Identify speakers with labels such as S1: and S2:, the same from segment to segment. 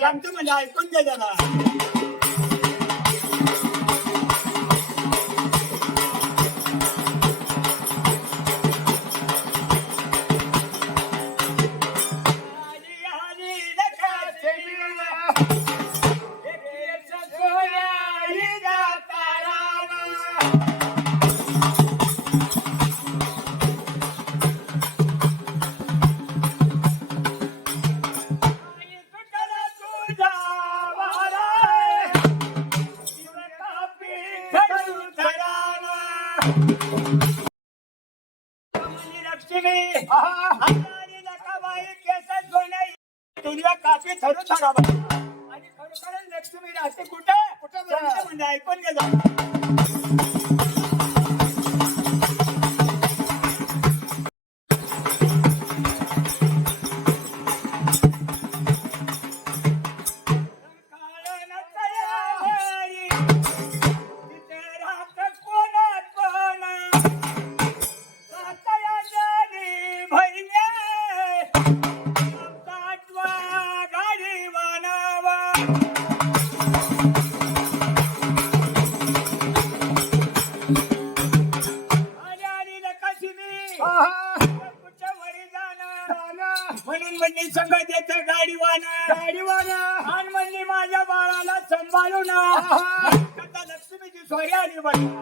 S1: सांगतो म्हणजे
S2: ऐकून घे जरा. चिगळी लकाबाई केसात सोने दुनिया कापी आणि खरोखरच लक्ष्मी राहते कुठे?
S1: कुठे
S2: म्हणजे ऐकून गेलो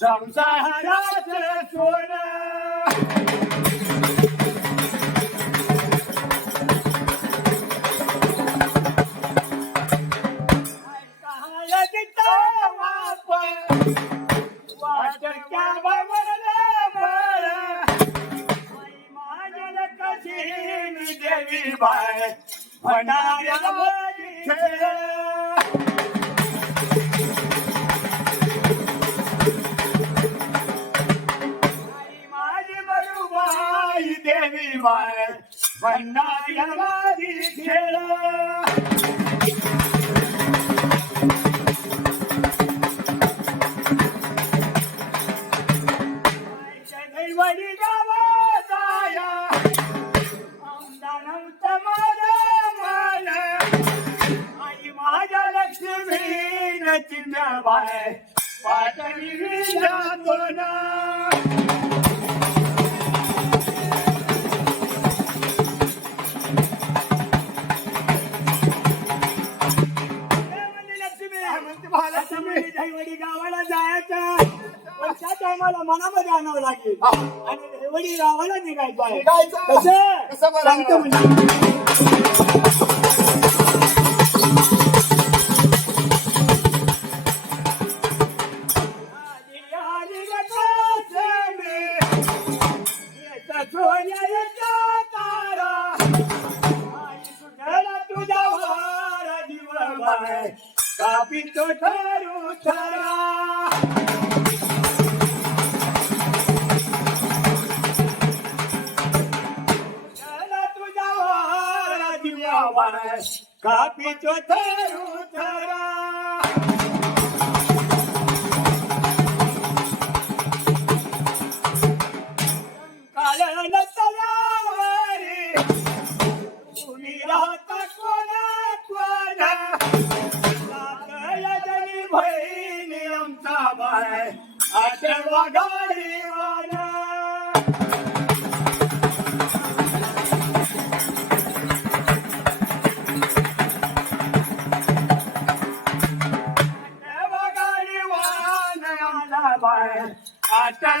S2: Samsa hayatı sona भंडाऱ्याला माझी खेळ. वडी गावा जाया आमदारांचा माझा मान. आई मनामध्ये आणावं लागेल आणि रेवडी गावाला निघायचं आहे
S1: निघायचं?
S2: कसं
S1: कसं बरं?
S2: सांगतो म्हणजे आली लक्ष्मी, येता कापितो ठरू ठरा कालन ಅಟ್ಟಳ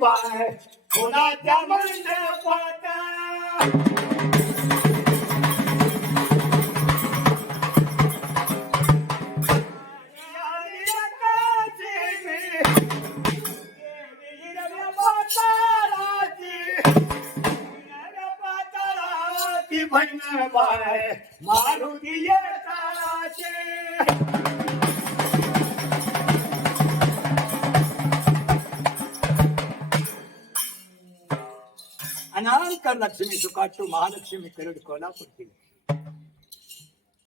S2: गेली बाय, फुलाच्या मंडपात. मारुती येताचे ಅನಾದಿ ಲಕ್ಷ್ಮಿ ಸುಖಾಟು ಮಹಾಲಕ್ಷ್ಮಿ ಕರಡು ಕೋಲ ಕೊಡ್ತೀವಿ